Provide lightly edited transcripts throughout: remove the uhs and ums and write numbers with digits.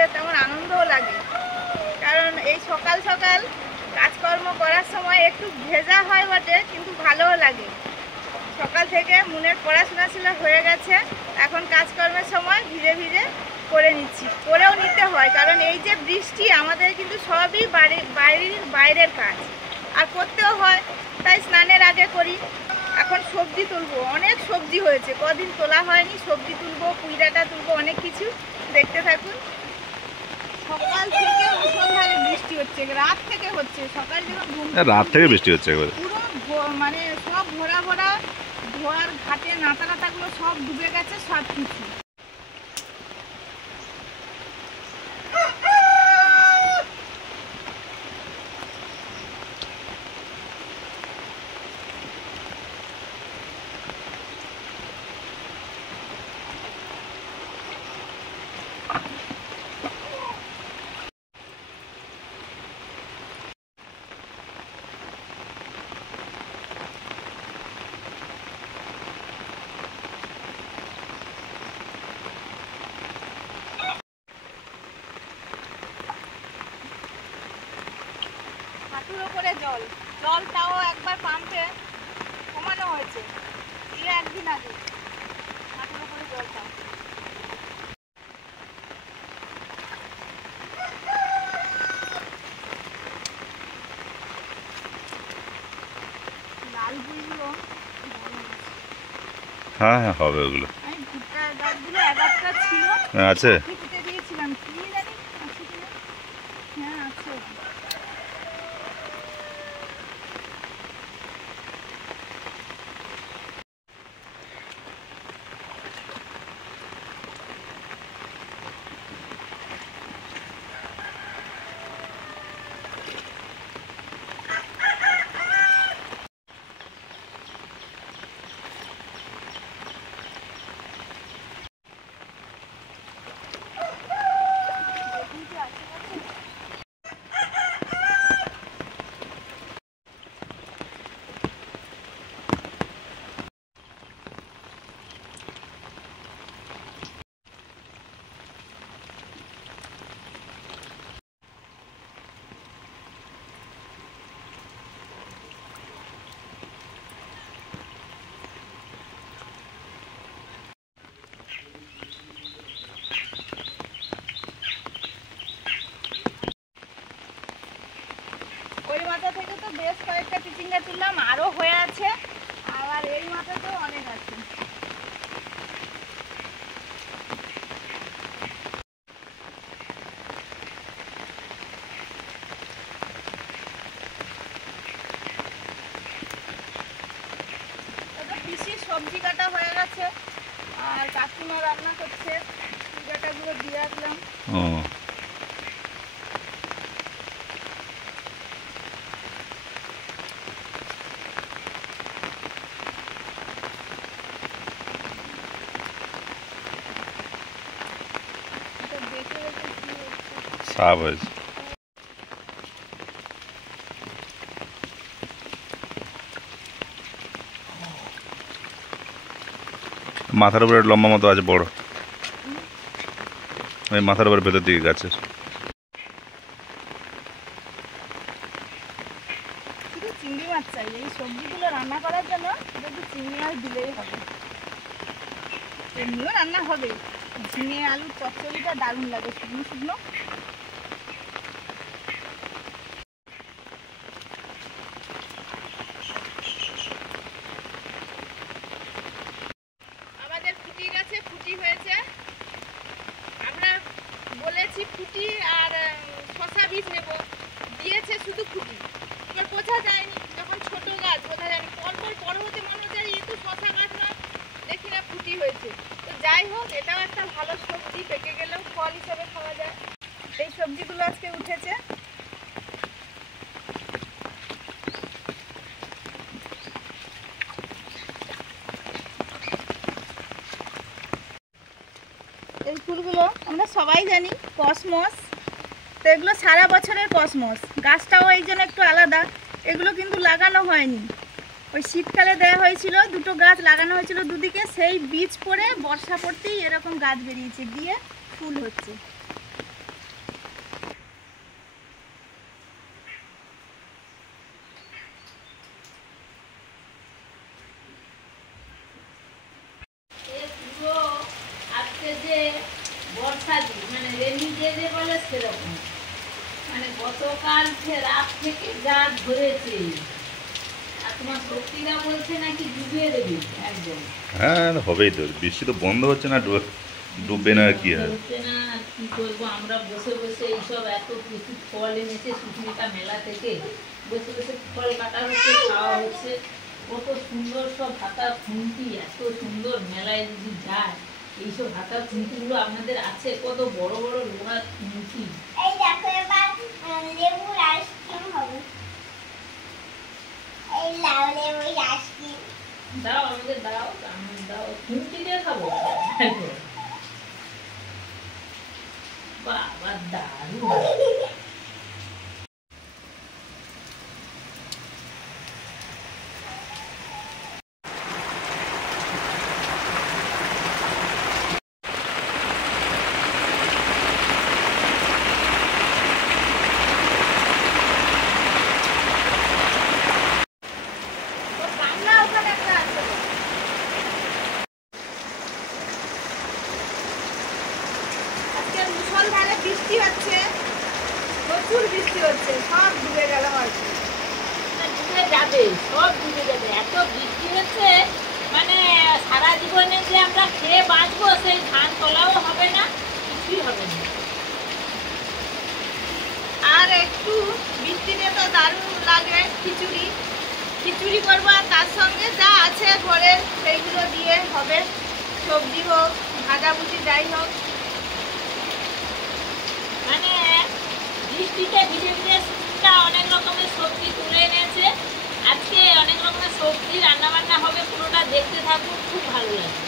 হচ্ছে তেমন আনন্দও লাগে। কারণ এই সকাল সকাল কাজকর্ম করার সময় একটু ভেজা হয় বটে, কিন্তু ভালোও লাগে। সকাল থেকে মনের পড়াশোনা ছিল হয়ে গেছে, এখন কাজকর্মের সময় ভিজে ভিজে করে নিচ্ছি, করেও নিতে হয়। কারণ এই যে বৃষ্টি, আমাদের কিন্তু সবই বাইরের কাজ আর করতেও হয়, তাই স্নানের আগে করি। এখন সবজি তুলবো, অনেক সবজি হয়েছে, কদিন তোলা হয়নি, সবজি তুলবো, পুঁইডাটা তুলবো, অনেক কিছু। দেখতে থাকুন। সকাল থেকে সন্ধ্যায় বৃষ্টি হচ্ছে, রাত থেকে হচ্ছে। সকাল যখন রাত থেকে বৃষ্টি হচ্ছে একবারে, পুরো মানে সব ভরা ভরা ধোয়ার ঘাটে নাতাগুলো সব ডুবে গেছে, সব কিছু। হাঁটুর ওপরে জলটাও একবার পাম্পে কমানো হয়েছে, একদিন আগে হাঁটুর ওপরে জলটা। লাল বুড়িগুলো হ্যাঁ হ্যাঁ হবে ওগুলো। আমি ভুট্টা গাছগুলো একটা ছিল, আছে দিয়েছিলাম, কি জানি আছে কিনা। হ্যাঁ আছে। ওই মাথা থেকে তো বেশ কয়েকটা চিচিঙ্গা তুললাম, আরো হয়ে আছে, আবার এই মাথাতেও অনেক আছে। পিসির সবজি কাটা হয়ে গেছে, আর কাকিমা রান্না করছে, কাটাগুলো দিয়ে রাখলাম। সাপ হয়েছে। মাথার উপরে লম্বা মতো আছে বড়, ওই মাথার উপরে ভেতর দিকে গাছের। শুধু চিংড়ি মাছ চাই এই সবজিগুলো রান্না করার জন্য, শুধু চিংড়ি মাছ দিলেই হবে। এমনিও রান্না হবে, ঝিঙে আলুর চচ্চড়িটা দারুণ লাগে, শুকনো শুকনো। আমাদের ফুটি গাছে ফুটি হয়েছে, আমরা বলেছি ফুটি আর শশা বীজ নেব, দিয়েছে শুধু ফুটি। এবার বোঝা যায়নি, যখন ছোট গাছ বোঝা যায়নি, পরপর বড় হতে মনে হচ্ছে এ তো শশা গাছ না, দেখি না ফুটি হয়েছে। তো যাই হোক, এটাও একটা ভালো সবজি, পেকে গেলেও ফল হিসেবে খাওয়া যায়। এই সবজিগুলো আজকে উঠেছে। এই ফুলগুলো আমরা সবাই জানি কসমস, তো এগুলো সারা বছরের কসমস। গাছটাও এই জন্য একটু আলাদা, এগুলো কিন্তু লাগানো হয়নি, ওই শীতকালে দেওয়া হয়েছিল, দুটো গাছ লাগানো হয়েছিল দুদিকে, সেই বীজ পড়ে বর্ষা পড়তেই এরকম গাছ বেরিয়েছে, দিয়ে ফুল হচ্ছে। মানে রেলি যে বলে সেরকম, মানে গতকাল রাত থেকে যা ধরেছে। আর তোমার শক্তিরা বলছে নাকি ডুবিয়ে দেবে একদম। হ্যাঁ হবেই তো, বৃষ্টি তো বন্ধ হচ্ছে না, ডুববে না আর কি হয়। হচ্ছে না, কি করবো আমরা বসে বসে এইসব এত প্রচুর ফল এনেছে সুস্মিতা মেলা থেকে, বসে বসে ফল কাটা হচ্ছে, খাওয়া হচ্ছে। কত সুন্দর সব হাতা খুন্তি, এত সুন্দর মেলায় যদি যায় এইসব হাতা খুন্তিগুলো আপনাদের আছে, কত বড় বড় লোহার খুন্তি। এই দেখো এবার লেবুর আইসক্রিম হবে। এই লাউ লেবুর আইসক্রিম দাও আমাদের, দাও আমাদের দাও, খুন্তি দিয়ে খাবো। বাবা দারুণ। তো বাংলা ওখানে একটা আছে। আজকে মুষলধারে বৃষ্টি হচ্ছে, প্রচুর বৃষ্টি হচ্ছে, সব ডুবে গেল হয়তো। ডুবে যাবে, সব ডুবে যাবে, এত বৃষ্টি হচ্ছে। মানে সারা জীবনে যে আমরা খেয়ে বাঁচবো সেই ধান তোলাও হবে না, কিছুই হবে না। আর একটু বৃষ্টিতে তো দারুণ লাগে খিচুড়ি, খিচুড়ি করবো আর তার সঙ্গে যা আছে ঘরের সেইগুলো দিয়ে হবে, সবজি হোক ভাজাভুজি যাই হোক। মানে বৃষ্টিতে ভিজে ভিজে সুস্মিতা অনেক রকমের সবজি তুলে এনেছে। আজকে অনেক রকমের সবজি রান্না বান্না হবে, পুরোটা দেখতে থাকুন, খুব ভালো লাগে।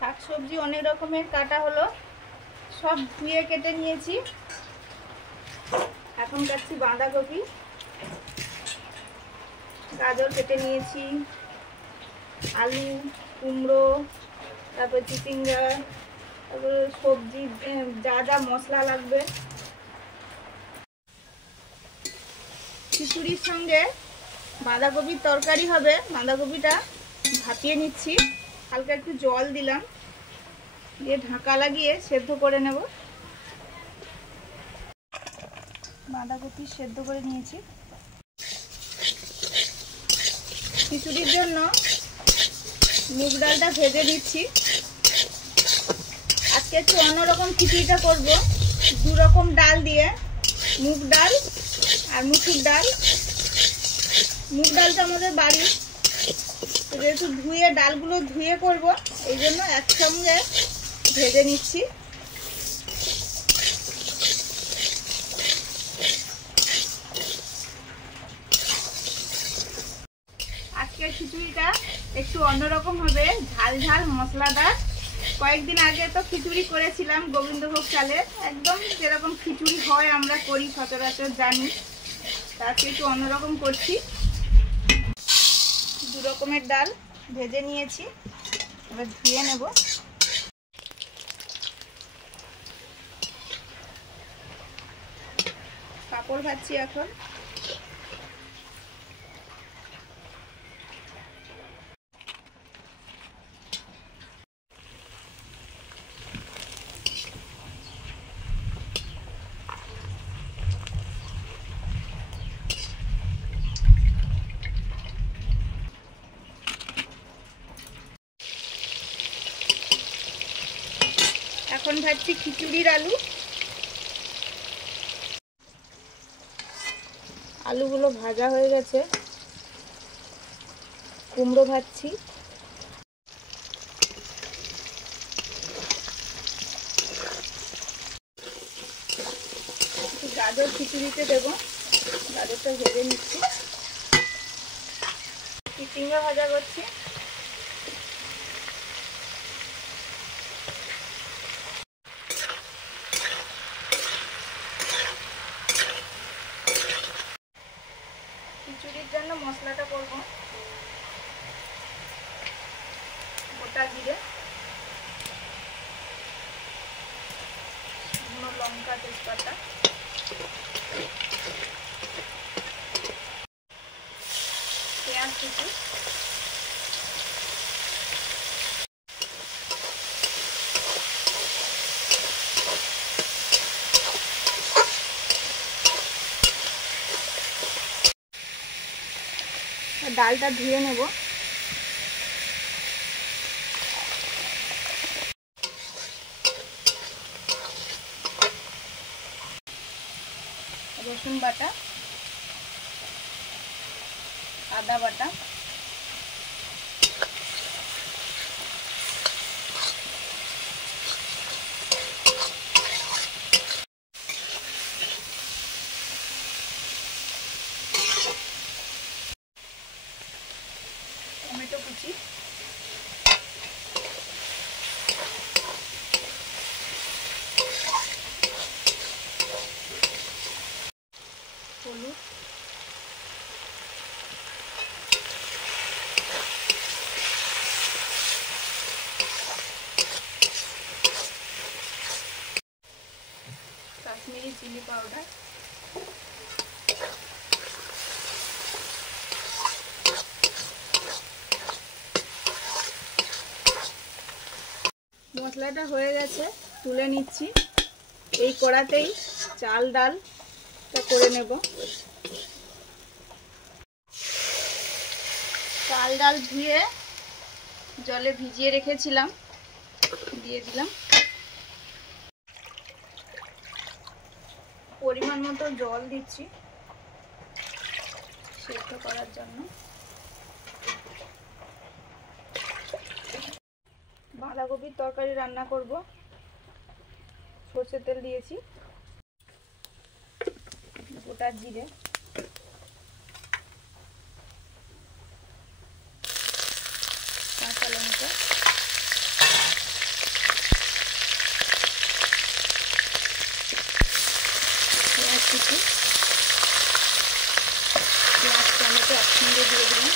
শাকসবজি অনেক রকমের কাটা হলো, সব ধুয়ে কেটে নিয়েছি। এখন কাটছি বাঁধাকপি, গাজর কেটে নিয়েছি, আলু, কুমড়ো, তারপর চিচিঙ্গা, তারপর সবজি যা যা মশলা লাগবে। খিচুড়ির সঙ্গে বাঁধাকপির তরকারি হবে, বাঁধাকপিটা ভাপিয়ে নিচ্ছি, হালকা একটু জল দিলাম, দিয়ে ঢাকা লাগিয়ে সেদ্ধ করে নেব। বাঁধাকপি সেদ্ধ করে নিয়েছি। খিচুড়ির জন্য মুগ ডালটা ভেজে নিচ্ছি। আজকে একটু অন্যরকম খিচুড়িটা করব, দু রকম ডাল দিয়ে, মুগ ডাল আর মুসুর ডাল। মুগ ডালটা আমাদের বাড়ি, যেহেতু ধুয়ে ডালগুলো ধুয়ে করব, এই জন্য একসঙ্গে ভেজে নিচ্ছি। আজকের খিচুড়িটা একটু অন্যরকম হবে, ঝাল ঝাল মশলাদার। কয়েকদিন আগে তো খিচুড়ি করেছিলাম গোবিন্দভোগ চালের, একদম যেরকম খিচুড়ি হয় আমরা করি সচরাচর জানি, তাকে একটু অন্যরকম করছি। দু রকমের ডাল ভেজে নিয়েছি, এবার ধুয়ে নেব। পাঁপড় ভাজছি এখন। এখন ভাজছি খিচুড়ির আলু। আলুগুলো ভাজা হয়ে গেছে, কুমড়ো ভাজছি। গাজর খিচুড়িতে দেবো, গাজরটা ভেজে নিচ্ছি। চিচিঙ্গা ভাজা করছি। খিচুড়ির জন্য মশলাটা করব, গোটা জিরে, শুকনো লঙ্কা, তেজপাতা, পেঁয়াজ কুচি, ডালটা ধুয়ে নেব। রসুন বাটা, আদা বাটা, টমেটো কুচি, হলুদ, কাশ্মীরি চিলি পাউডার, মশলাটা হয়ে গেছে, তুলে নিচ্ছি। এই কড়াতেই চাল ডালটা করে নেব। চাল ডাল ধুয়ে জলে ভিজিয়ে রেখেছিলাম, দিয়ে দিলাম। পরিমাণ মতো জল দিচ্ছি সেদ্ধ করার জন্য। বাঁধাকপির তরকারি রান্না করব, সরষের তেল দিয়েছি, গোটা জিরে, কাঁচা লঙ্কা, পেঁয়াজ কুচি, পেঁয়াজ টমেটো একসঙ্গে দিয়ে দিলাম।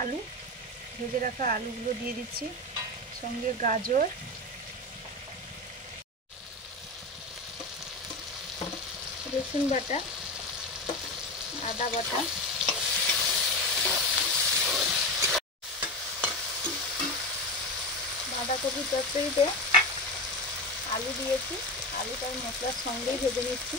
আলু, ভেজে রাখা আলুগুলো দিয়ে দিচ্ছি, সঙ্গে গাজর, রসুন বাটা, আদা বাটা, বাঁধাকপির তরকারিতে আলু দিয়েছি, আলুটার মশলার সঙ্গেই ভেজে নিচ্ছি।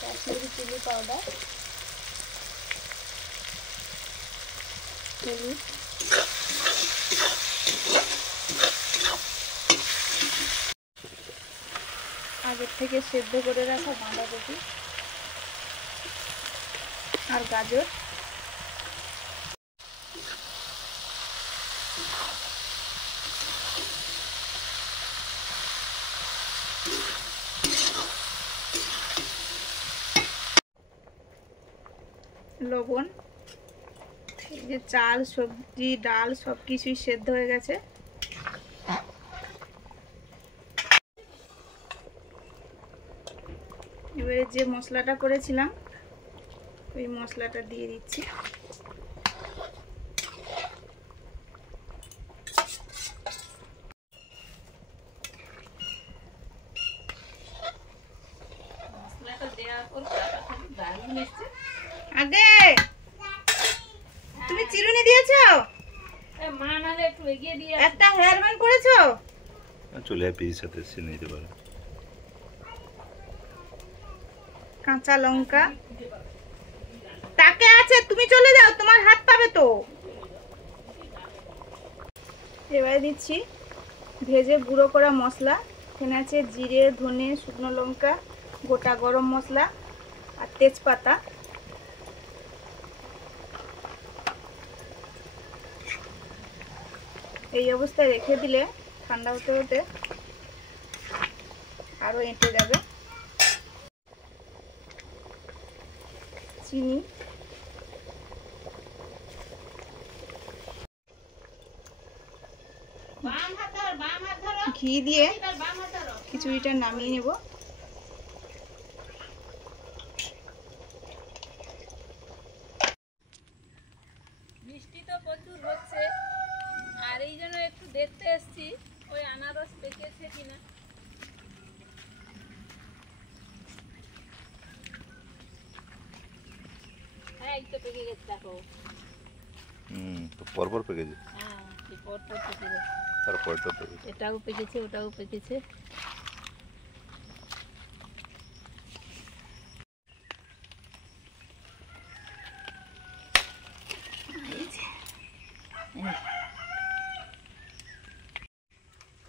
কাশ্মীরি চিলি পাউডার, হলুদ, আগের থেকে সেদ্ধ করে রাখা বাঁধাকপি আর গাজর, লবণ। এই যে চাল, সবজি, ডাল সব কিছুই সেদ্ধ হয়ে গেছে। এবারে যে মশলাটা করেছিলাম ওই মশলাটা দিয়ে দিচ্ছি। মশলাটা দেওয়ার পর দারুণ আগে তুমি চিরুনি দিয়েছো? মা নাহলে একটু এগিয়ে দিয়ে একটা হেয়ার ব্যান্ড করেছো? চলে আয় পিসির সাথে, সে নিতে পারে। কাঁচা লঙ্কা তাকে আছে, তুমি চলে যাও, তোমার হাত পাবে তো। এবারে দিচ্ছি ভেজে গুঁড়ো করা মশলা। এখানে আছে জিরে, ধনে, শুকনো লঙ্কা, গোটা গরম মশলা আর তেজপাতা। এই অবস্থায় রেখে দিলে ঠান্ডা হতে হতে আরো এঁটে যাবে। চিনি, ঘি দিয়ে খিচুড়িটা নামিয়ে নেব। বৃষ্টি তো প্রচুর হচ্ছে, আর এই জন্য একটু দেখতে এসছি ওই আনারস পেকেছে কিনা। হ্যাঁ এই তো পেকে গেছে, দেখো। তো পরপর পেকেছে, হ্যাঁ এই পরপর পেকে গেছে। তারপরটা পেকেছে। এটাও পেকেছে, ওটাও পেকেছে।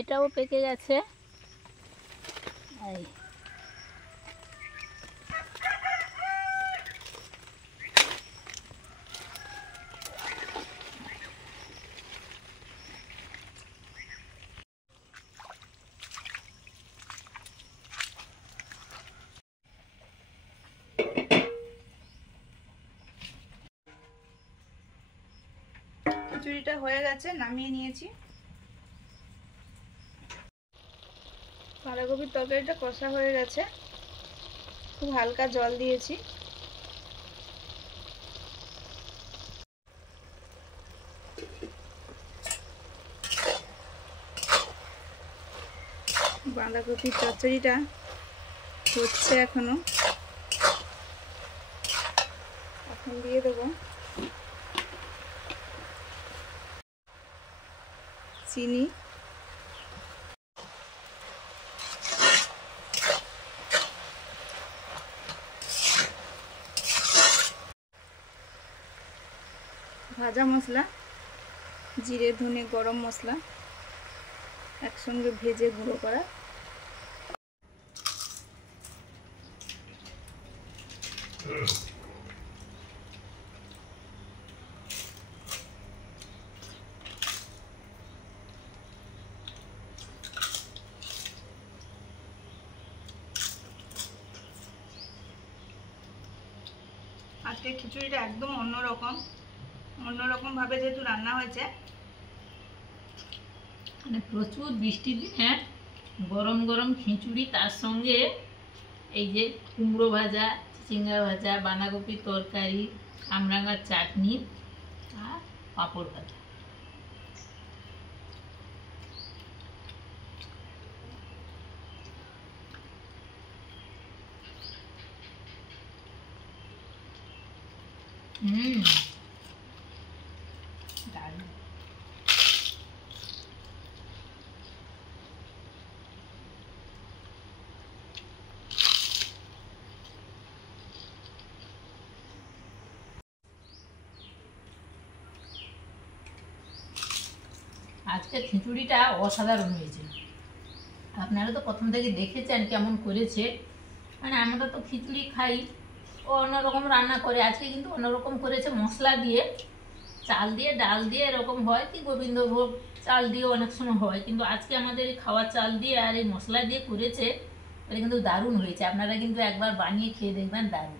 এটাও পেকে গেছে। এই খিচুড়িটা হয়ে গেছে, নামিয়ে নিয়েছি। বাঁধাকপির তরকারিটা কষা হয়ে গেছে, খুব হালকা জল দিয়েছি। বাঁধাকপির চচ্চড়িটা হচ্ছে এখনো, এখন দিয়ে দেবো চিনি, ভাজা মশলা, জিরে, ধনে, গরম মশলা একসঙ্গে ভেজে গুঁড়ো করা। আজকে খিচুড়িটা একদম অন্যরকম ভাবে যেহেতু রান্না হয়েছে। মানে প্রচুর বৃষ্টির দিনে গরম গরম খিচুড়ি, তার সঙ্গে এই যে কুমড়ো ভাজা, চিচিঙ্গা ভাজা, বাঁধাকপির তরকারি, কামরাঙার চাটনি আর পাঁপড় ভাজা। দারুণ। আজকের খিচুড়িটা অসাধারণ হয়েছে। আপনারা তো প্রথম থেকে দেখেছেন কেমন করেছে। মানে আমরা তো খিচুড়ি খাই, ও অন্যরকম রান্না করে, আজকে কিন্তু অন্যরকম করেছে। মশলা দিয়ে, চাল দিয়ে, ডাল দিয়ে এরকম হয়, কি গোবিন্দভোগ চাল দিয়ে অনেক সময় হয়, কিন্তু আজকে আমাদের এই খাওয়ার চাল দিয়ে আর এই মশলা দিয়ে করেছে। এটা কিন্তু দারুণ হয়েছে। আপনারা কিন্তু একবার বানিয়ে খেয়ে দেখবেন, দারুণ।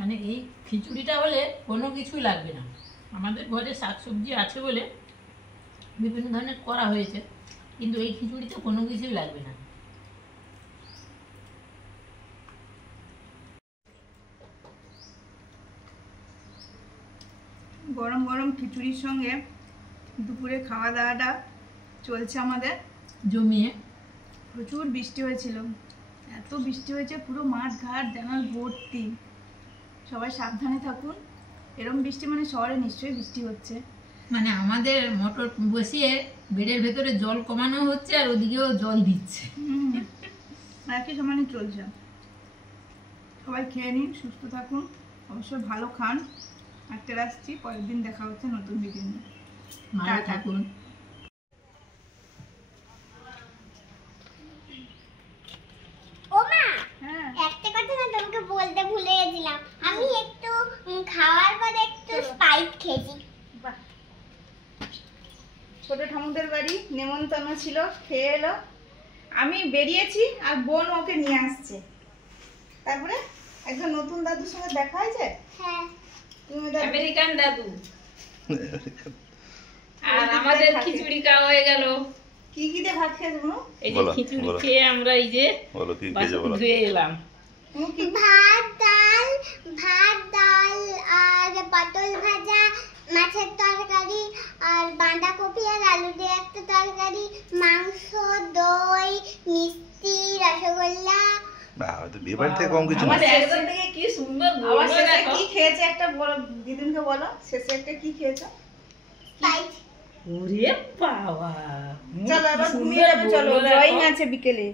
মানে এই খিচুড়িটা হলে কোনো কিছুই লাগবে না। আমাদের ঘরে শাকসবজি আছে বলে বিভিন্ন ধরনের করা হয়েছে, কিন্তু এই খিচুড়িতে কোনো কিছুই লাগবে না। গরম গরম খিচুড়ির সঙ্গে দুপুরে খাওয়া দাওয়াটা চলছে আমাদের। জমিয়ে প্রচুর বৃষ্টি হয়েছিল, এত বৃষ্টি হয়েছে পুরো মাঠ ঘাট জানাল ভর্তি। সবাই সাবধানে থাকুন, এরম বৃষ্টি মানে শহরে নিশ্চয়ই বৃষ্টি হচ্ছে। মানে আমাদের মোটর বসিয়ে বেডের ভেতরে জল কমানো হচ্ছে আর ওদিকেও জল দিচ্ছে। একই সমানে চলছে। সবাই খেয়ে নিন, সুস্থ থাকুন, অবশ্যই ভালো খান। আজকে আসছি, পরের দিন দেখা হচ্ছে নতুন ভিডিও নিয়ে। ভালো থাকুন। ও মা, হ্যাঁ, একটা কথা না তোমাকে বলতে ভুলে গেছিলাম। আমি একটু খাওয়ার পরে একটু স্পাইট খেয়েছি। বাহ। ছোট ঠাকুরদের বাড়ি নেমন্তন্ন ছিল, খেয়ে এলো। আমি বেরিয়েছি আর বোন ওকে নিয়ে আসছে। তারপরে একজন নতুন দাদুর সঙ্গে দেখা হয়েছে। হ্যাঁ, তুমি ওদের আমেরিকান দাদু। আর আমাদের খিচুড়ি খাওয়া হয়ে গেল। কি কি দিয়ে ভাত খেয়েছো? এই যে বলো, খিচুড়ি বলো। খেয়ে আমরা এই যে বলো কি বাসন খেয়েছো বলো। ধুয়ে এলাম। কি ভাত ডাল আর পটল ভাজা, মাছের তরকারি আর বাঁধাকপি আর আলু দিয়ে একটা তরকারি, মাংস, দই, মিষ্টি, রসগোল্লা। বাবা, তো বিয়ে বাড়ি থেকে কম কিছু না। আমাদের একদম থেকে কি সুন্দর আবার বলবো শেষে দেখো। কি খেয়েছে একটা বলো, দিদিনকে বলো শেষে একটা কি খেয়েছো। স্পাইট। ওরে বাবা, চলো এবার কি ঘুমিয়ে সুন্দর যাবো, চলো বলবো ড্রয়িং দেখো। আছে বিকেলে।